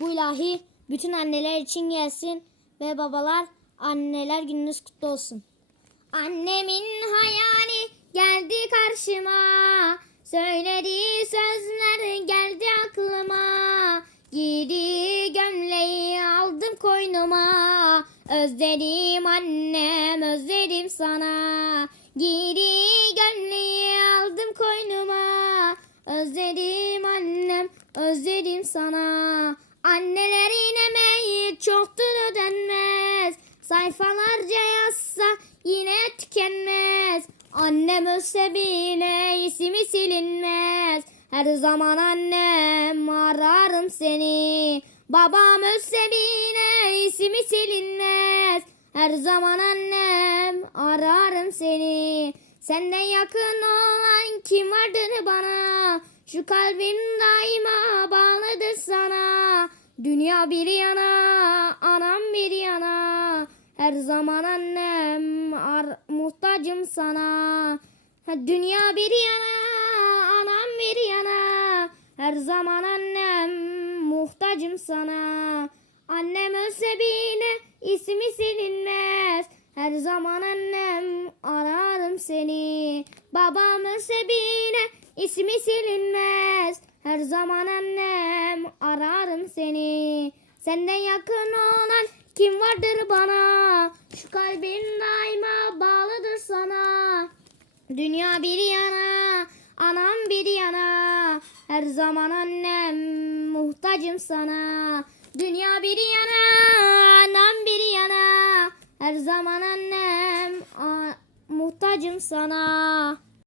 Bu ilahi bütün anneler için gelsin ve babalar anneler gününüz kutlu olsun. Annemin hayali geldi karşıma. Söylediği sözler geldi aklıma. Giydiği gömleği aldım koynuma. Özledim annem, özledim sana. Giydiği gömleği aldım koynuma. Özledim annem, özledim sana. Annelerin emeği çoktur ödenmez. Sayfalarca yazsa yine tükenmez. Annem ölse bile ismi silinmez. Her zaman annem ararım seni. Babam ölse bile ismi silinmez. Her zaman annem ararım seni. Senden yakın olan kim vardır bana? Şu kalbim daima bağlıdır sana. Dünya bir yana, anam bir yana. Her zaman annem ar- muhtacım sana. Dünya bir yana, anam bir yana. Her zaman annem muhtacım sana. Annem ölse bile ismi silinmez. Her zaman annem ararım seni. Babam ölse bile ismi silinmez. Her zaman annem ararım seni. Senden yakın olan kim vardır bana? Şu kalbim daima bağlıdır sana. Dünya bir yana, anam bir yana. Her zaman annem muhtacım sana. Dünya bir yana, anam bir yana. Her zaman annem muhtacım sana.